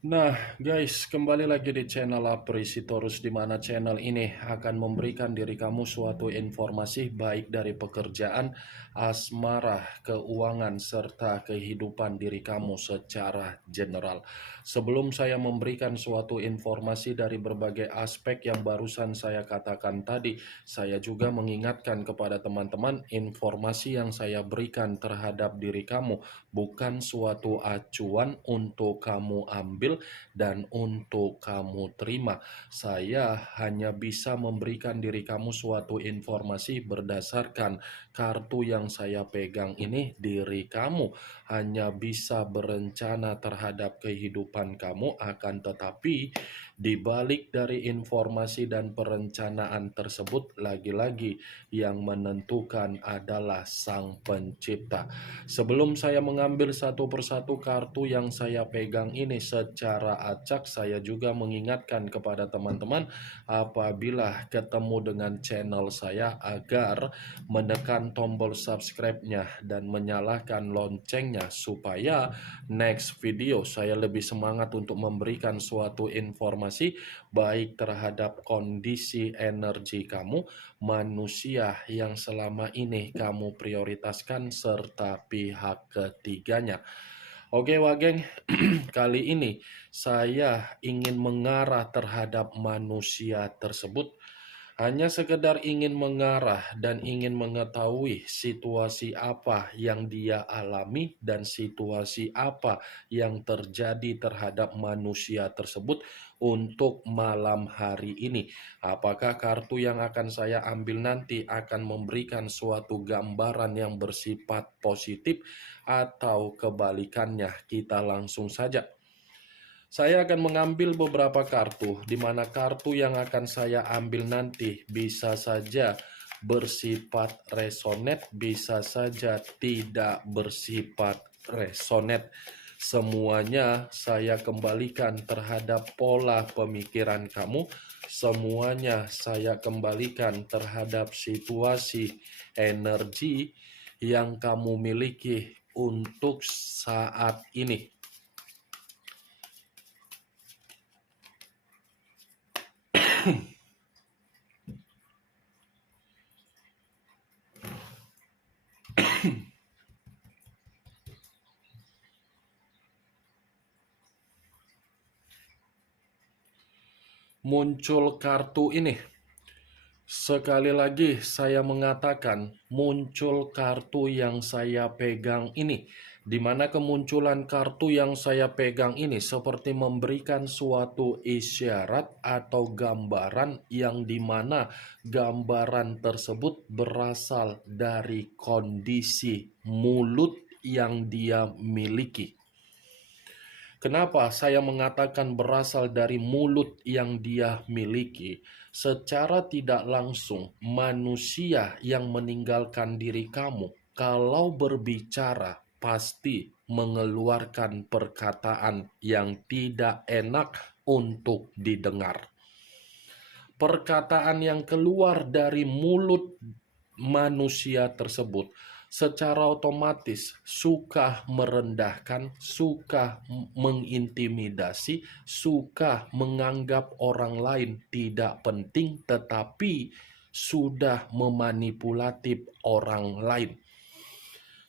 Nah, guys, kembali lagi di channel Aprisitorus, di mana channel ini akan memberikan diri kamu suatu informasi baik dari pekerjaan, asmara, keuangan, serta kehidupan diri kamu secara general. Sebelum saya memberikan suatu informasi dari berbagai aspek yang barusan saya katakan tadi, saya juga mengingatkan kepada teman-teman informasi yang saya berikan terhadap diri kamu bukan suatu acuan untuk kamu ambil dan untuk kamu terima. Saya hanya bisa memberikan diri kamu suatu informasi berdasarkan kartu yang saya pegang ini. Diri kamu hanya bisa berencana terhadap kehidupan kamu, akan tetapi di balik dari informasi dan perencanaan tersebut, lagi-lagi yang menentukan adalah Sang Pencipta. Sebelum saya mengambil satu persatu kartu yang saya pegang ini secara acak, saya juga mengingatkan kepada teman-teman apabila ketemu dengan channel saya agar menekan tombol subscribe-nya dan menyalakan loncengnya supaya next video saya lebih semangat untuk memberikan suatu informasi baik terhadap kondisi energi kamu, manusia yang selama ini kamu prioritaskan, serta pihak ketiganya. Oke Wageng, kali ini saya ingin mengarah terhadap manusia tersebut. Hanya sekedar ingin mengarah dan ingin mengetahui situasi apa yang dia alami dan situasi apa yang terjadi terhadap manusia tersebut untuk malam hari ini. Apakah kartu yang akan saya ambil nanti akan memberikan suatu gambaran yang bersifat positif atau kebalikannya? Kita langsung saja. Saya akan mengambil beberapa kartu, di mana kartu yang akan saya ambil nanti bisa saja bersifat resonate, bisa saja tidak bersifat resonate. Semuanya saya kembalikan terhadap pola pemikiran kamu. Semuanya saya kembalikan terhadap situasi energi yang kamu miliki untuk saat ini. Muncul kartu ini. Sekali lagi saya mengatakan muncul kartu yang saya pegang ini, di mana kemunculan kartu yang saya pegang ini seperti memberikan suatu isyarat atau gambaran yang dimana gambaran tersebut berasal dari kondisi mulut yang dia miliki. Kenapa saya mengatakan berasal dari mulut yang dia miliki? Secara tidak langsung, manusia yang meninggalkan diri kamu, kalau berbicara, pasti mengeluarkan perkataan yang tidak enak untuk didengar. Perkataan yang keluar dari mulut manusia tersebut secara otomatis suka merendahkan, suka mengintimidasi, suka menganggap orang lain tidak penting, tetapi sudah memanipulatif orang lain.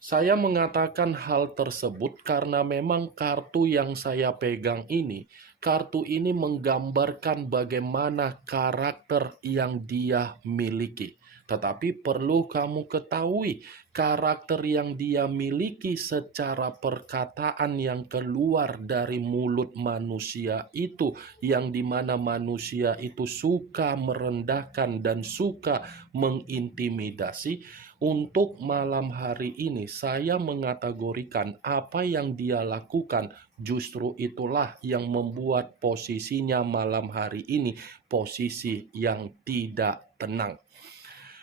Saya mengatakan hal tersebut karena memang kartu yang saya pegang ini, kartu ini menggambarkan bagaimana karakter yang dia miliki. Tetapi perlu kamu ketahui, karakter yang dia miliki secara perkataan yang keluar dari mulut manusia itu, yang dimana manusia itu suka merendahkan dan suka mengintimidasi. Untuk malam hari ini saya mengategorikan apa yang dia lakukan, justru itulah yang membuat posisinya malam hari ini posisi yang tidak tenang.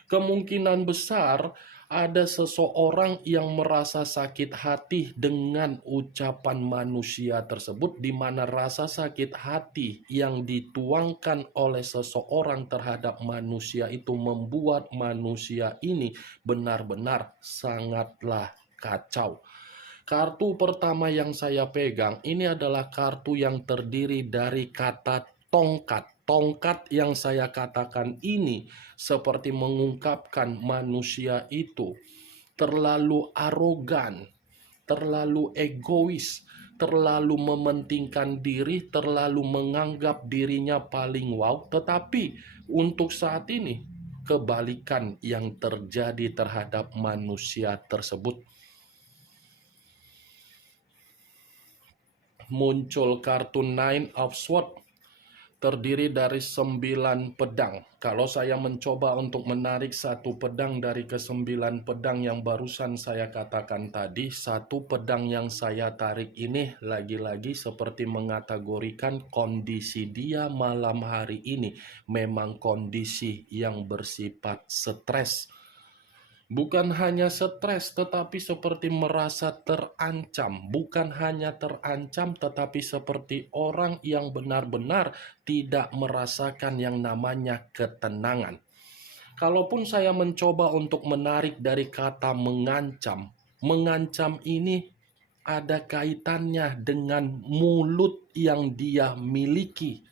Kemungkinan besar ada seseorang yang merasa sakit hati dengan ucapan manusia tersebut, di mana rasa sakit hati yang dituangkan oleh seseorang terhadap manusia itu membuat manusia ini benar-benar sangatlah kacau. Kartu pertama yang saya pegang ini adalah kartu yang terdiri dari kata tongkat. Tongkat yang saya katakan ini seperti mengungkapkan manusia itu terlalu arogan, terlalu egois, terlalu mementingkan diri, terlalu menganggap dirinya paling wow. Tetapi untuk saat ini, kebalikan yang terjadi terhadap manusia tersebut. Muncul kartu Nine of Swords, terdiri dari 9 pedang. Kalau saya mencoba untuk menarik satu pedang dari ke-9 pedang yang barusan saya katakan tadi, satu pedang yang saya tarik ini lagi-lagi seperti mengategorikan kondisi dia malam hari ini memang kondisi yang bersifat stres. Bukan hanya stres, tetapi seperti merasa terancam. Bukan hanya terancam, tetapi seperti orang yang benar-benar tidak merasakan yang namanya ketenangan. Kalaupun saya mencoba untuk menarik dari kata mengancam, mengancam ini ada kaitannya dengan mulut yang dia miliki.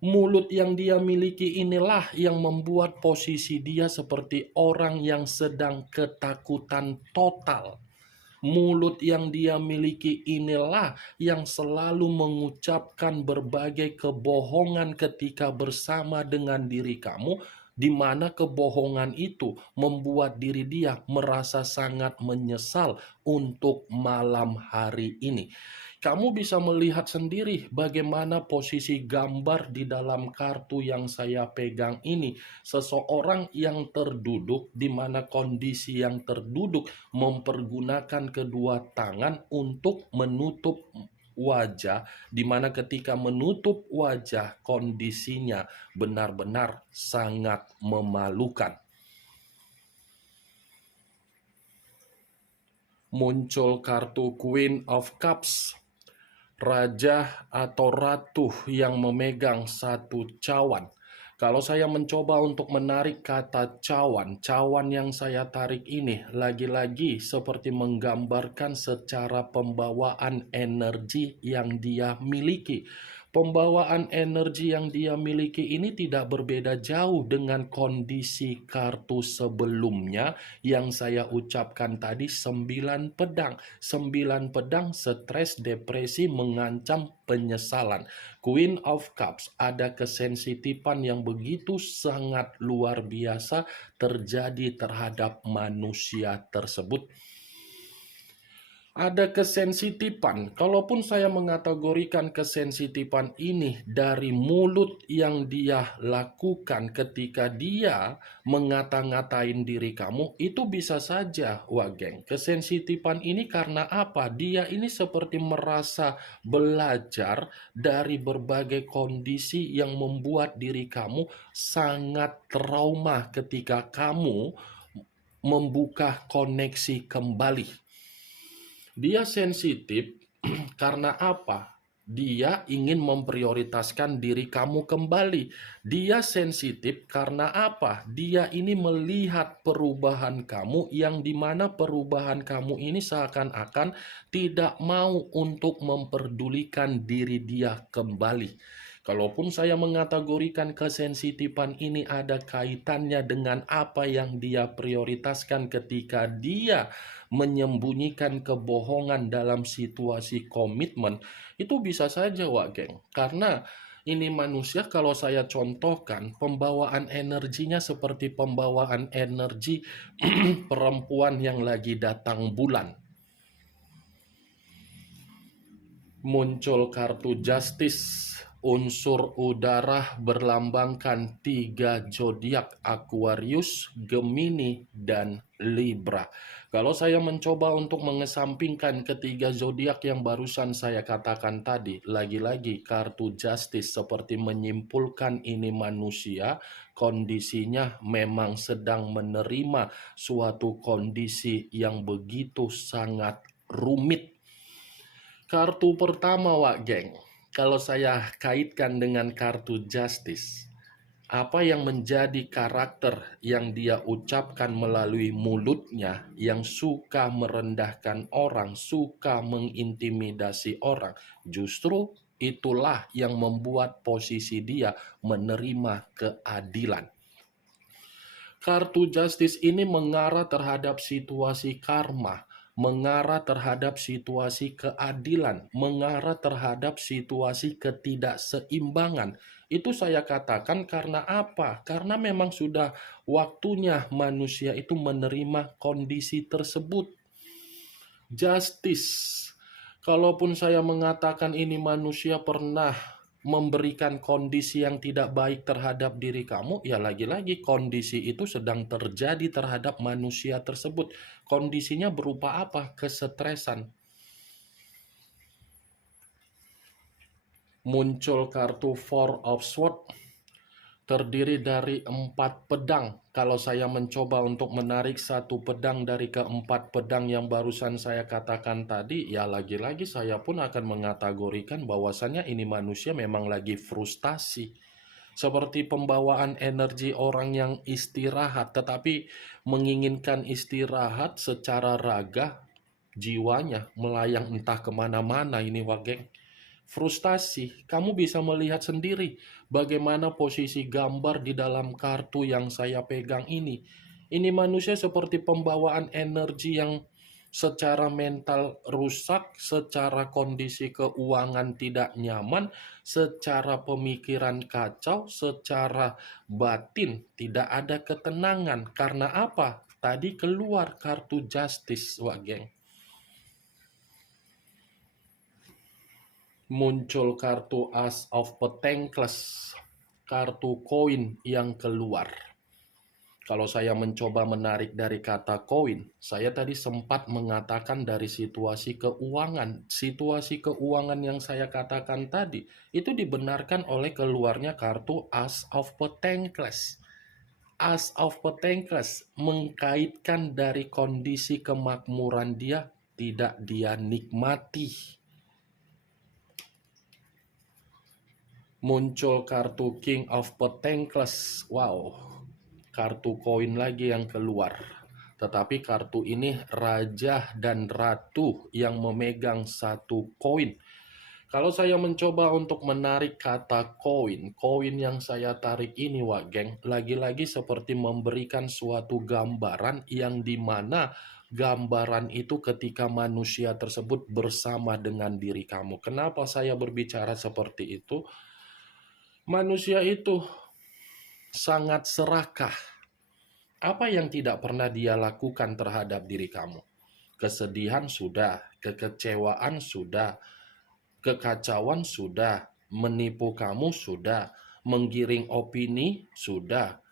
Mulut yang dia miliki inilah yang membuat posisi dia seperti orang yang sedang ketakutan total. Mulut yang dia miliki inilah yang selalu mengucapkan berbagai kebohongan ketika bersama dengan diri kamu, di mana kebohongan itu membuat diri dia merasa sangat menyesal untuk malam hari ini. Kamu bisa melihat sendiri bagaimana posisi gambar di dalam kartu yang saya pegang ini. Seseorang yang terduduk, di mana kondisi yang terduduk mempergunakan kedua tangan untuk menutup wajah, di mana ketika menutup wajah kondisinya benar-benar sangat memalukan. Muncul kartu Queen of Cups, raja atau ratu yang memegang satu cawan. Kalau saya mencoba untuk menarik kata cawan, cawan yang saya tarik ini lagi-lagi seperti menggambarkan secara pembawaan energi yang dia miliki. Pembawaan energi yang dia miliki ini tidak berbeda jauh dengan kondisi kartu sebelumnya yang saya ucapkan tadi, 9 pedang. 9 pedang, stres, depresi, mengancam, penyesalan. Queen of Cups, ada kesensitifan yang begitu sangat luar biasa terjadi terhadap manusia tersebut. Ada kesensitifan. Kalaupun saya mengategorikan kesensitifan ini dari mulut yang dia lakukan ketika dia mengata-ngatain diri kamu, itu bisa saja, wah geng. Kesensitifan ini karena apa? Dia ini seperti merasa belajar dari berbagai kondisi yang membuat diri kamu sangat trauma ketika kamu membuka koneksi kembali. Dia sensitif karena apa? Dia ingin memprioritaskan diri kamu kembali. Dia sensitif karena apa? Dia ini melihat perubahan kamu yang dimana perubahan kamu ini seakan-akan tidak mau untuk memperdulikan diri dia kembali. Kalaupun saya mengategorikan kesensitifan ini ada kaitannya dengan apa yang dia prioritaskan ketika dia menyembunyikan kebohongan dalam situasi komitmen, itu bisa saja, Wak Geng. Karena ini manusia, kalau saya contohkan, pembawaan energinya seperti pembawaan energi perempuan yang lagi datang bulan. Muncul kartu Justice, unsur udara berlambangkan 3 zodiak, Aquarius, Gemini, dan Libra. Kalau saya mencoba untuk mengesampingkan ketiga zodiak yang barusan saya katakan tadi, lagi-lagi kartu Justice seperti menyimpulkan ini manusia kondisinya memang sedang menerima suatu kondisi yang begitu sangat rumit. Kartu pertama, Wak Geng, kalau saya kaitkan dengan kartu Justice, Apa yang menjadi karakter yang dia ucapkan melalui mulutnya, yang suka merendahkan orang, suka mengintimidasi orang, justru itulah yang membuat posisi dia menerima keadilan. Kartu justice ini mengarah terhadap situasi karma, mengarah terhadap situasi keadilan, mengarah terhadap situasi ketidakseimbangan. Itu saya katakan karena apa? Karena memang sudah waktunya manusia itu menerima kondisi tersebut. Justice. Kalaupun saya mengatakan ini manusia pernah memberikan kondisi yang tidak baik terhadap diri kamu, ya lagi-lagi kondisi itu sedang terjadi terhadap manusia tersebut. Kondisinya berupa apa? Kesetresan. Muncul kartu Four of Swords, terdiri dari 4 pedang. Kalau saya mencoba untuk menarik satu pedang dari keempat pedang yang barusan saya katakan tadi, ya lagi-lagi saya pun akan mengategorikan bahwasannya ini manusia memang lagi frustasi. Seperti pembawaan energi orang yang istirahat, tetapi menginginkan istirahat secara raga, jiwanya melayang entah kemana-mana ini wageng. Frustasi, kamu bisa melihat sendiri bagaimana posisi gambar di dalam kartu yang saya pegang ini. Ini manusia seperti pembawaan energi yang secara mental rusak, secara kondisi keuangan tidak nyaman, secara pemikiran kacau, secara batin tidak ada ketenangan. Karena apa? Tadi keluar kartu justice, Wak Geng. Muncul kartu As of Pentacles, kartu koin yang keluar. Kalau saya mencoba menarik dari kata koin, saya tadi sempat mengatakan dari situasi keuangan. Situasi keuangan yang saya katakan tadi, itu dibenarkan oleh keluarnya kartu As of Pentacles. As of Pentacles mengkaitkan dari kondisi kemakmuran dia, tidak dia nikmati. Muncul kartu King of Pentacles. Wow, kartu koin lagi yang keluar. Tetapi kartu ini raja dan ratu yang memegang satu koin. Kalau saya mencoba untuk menarik kata koin, koin yang saya tarik ini, Wak Geng, lagi-lagi seperti memberikan suatu gambaran yang dimana gambaran itu ketika manusia tersebut bersama dengan diri kamu. Kenapa saya berbicara seperti itu? Manusia itu sangat serakah. Apa yang tidak pernah dia lakukan terhadap diri kamu? Kesedihan sudah, kekecewaan sudah, kekacauan sudah, menipu kamu sudah, menggiring opini sudah,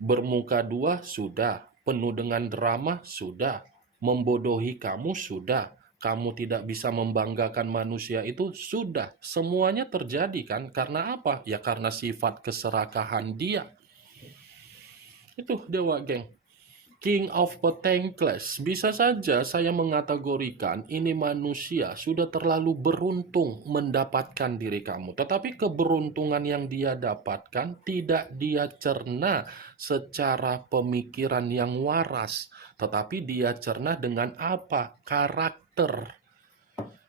bermuka dua sudah, penuh dengan drama sudah, membodohi kamu sudah, kamu tidak bisa membanggakan manusia itu sudah. Semuanya terjadi kan? Karena apa? Ya karena sifat keserakahan dia. Itu Dewa Geng. King of Pentacles. Bisa saja saya mengategorikan ini manusia sudah terlalu beruntung mendapatkan diri kamu. Tetapi keberuntungan yang dia dapatkan tidak dia cerna secara pemikiran yang waras. Tetapi dia cerna dengan apa? Karakter.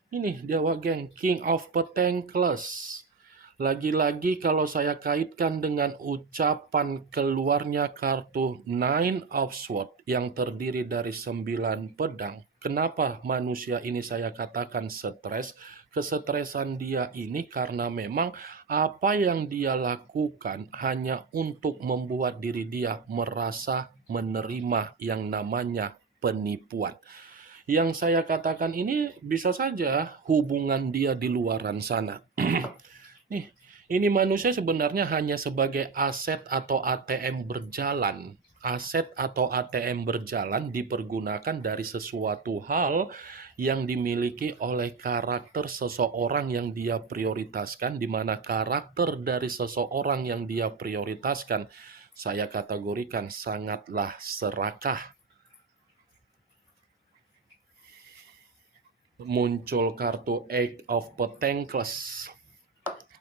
Ini Dewa Geng, King of Pentacles. Lagi-lagi kalau saya kaitkan dengan ucapan keluarnya kartu Nine of Swords yang terdiri dari 9 pedang. Kenapa manusia ini saya katakan stres? Kesetresan dia ini karena memang apa yang dia lakukan hanya untuk membuat diri dia merasa menerima yang namanya penipuan. Yang saya katakan ini bisa saja hubungan dia di luaran sana. Nih, ini manusia sebenarnya hanya sebagai aset atau ATM berjalan. Aset atau ATM berjalan dipergunakan dari sesuatu hal yang dimiliki oleh karakter seseorang yang dia prioritaskan, di mana karakter dari seseorang yang dia prioritaskan saya kategorikan sangatlah serakah. Muncul kartu Eight of Pentacles.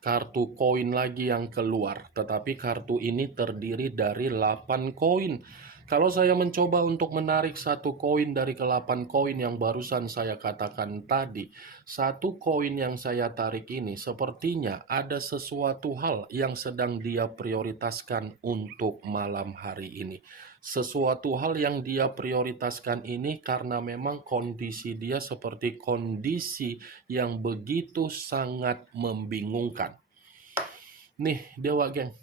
kartu koin lagi yang keluar, tetapi kartu ini terdiri dari 8 koin. Kalau saya mencoba untuk menarik satu koin dari ke-8 koin yang barusan saya katakan tadi, satu koin yang saya tarik ini sepertinya ada sesuatu hal yang sedang dia prioritaskan untuk malam hari ini. Sesuatu hal yang dia prioritaskan ini karena memang kondisi dia seperti kondisi yang begitu sangat membingungkan. Nih, Dewa Geng,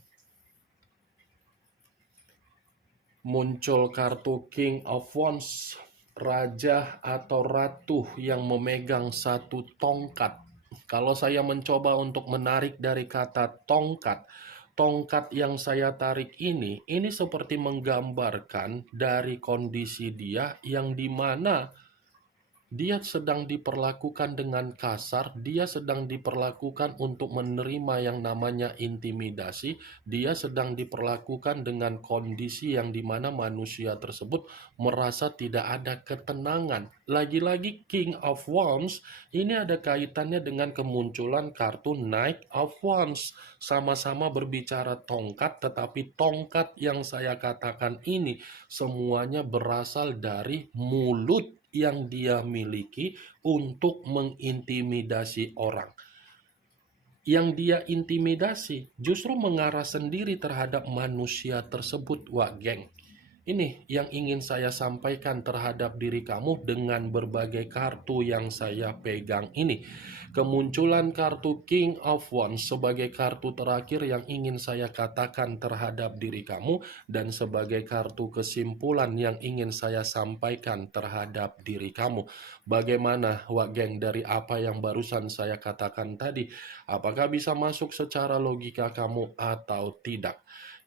muncul kartu King of Wands, raja atau ratu yang memegang satu tongkat. Kalau saya mencoba untuk menarik dari kata tongkat, tongkat yang saya tarik ini seperti menggambarkan dari kondisi dia yang dimana dia sedang diperlakukan dengan kasar, dia sedang diperlakukan untuk menerima yang namanya intimidasi, dia sedang diperlakukan dengan kondisi yang dimana manusia tersebut merasa tidak ada ketenangan. Lagi-lagi King of Wands, ini ada kaitannya dengan kemunculan kartu Knight of Wands. Sama-sama berbicara tongkat, tetapi tongkat yang saya katakan ini semuanya berasal dari mulut yang dia miliki untuk mengintimidasi orang. Yang dia intimidasi justru mengarah sendiri terhadap manusia tersebut, wah geng. Ini yang ingin saya sampaikan terhadap diri kamu dengan berbagai kartu yang saya pegang ini. Kemunculan kartu King of Wands sebagai kartu terakhir yang ingin saya katakan terhadap diri kamu, dan sebagai kartu kesimpulan yang ingin saya sampaikan terhadap diri kamu. Bagaimana, Wak Geng, dari apa yang barusan saya katakan tadi? Apakah bisa masuk secara logika kamu atau tidak?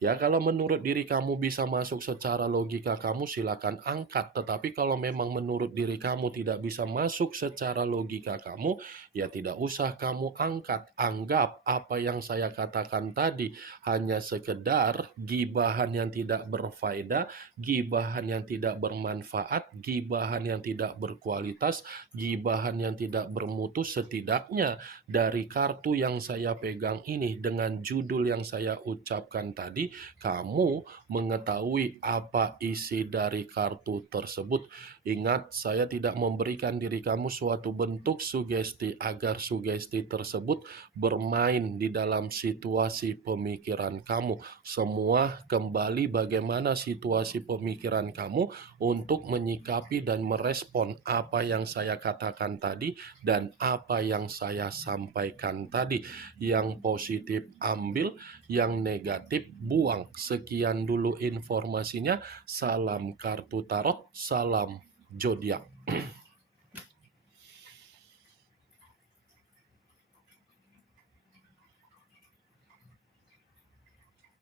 Ya, kalau menurut diri kamu bisa masuk secara logika kamu, silakan angkat. Tetapi kalau memang menurut diri kamu tidak bisa masuk secara logika kamu, ya tidak usah kamu angkat. Anggap apa yang saya katakan tadi hanya sekedar gibahan yang tidak berfaedah, gibahan yang tidak bermanfaat, gibahan yang tidak berkualitas, gibahan yang tidak bermutu. Setidaknya dari kartu yang saya pegang ini dengan judul yang saya ucapkan tadi, kamu mengetahui apa isi dari kartu tersebut. Ingat, saya tidak memberikan diri kamu suatu bentuk sugesti agar sugesti tersebut bermain di dalam situasi pemikiran kamu. Semua kembali bagaimana situasi pemikiran kamu untuk menyikapi dan merespon apa yang saya katakan tadi dan apa yang saya sampaikan tadi. Yang positif ambil, yang negatif buang. Sekian dulu informasinya. Salam kartu tarot, salam zodiak.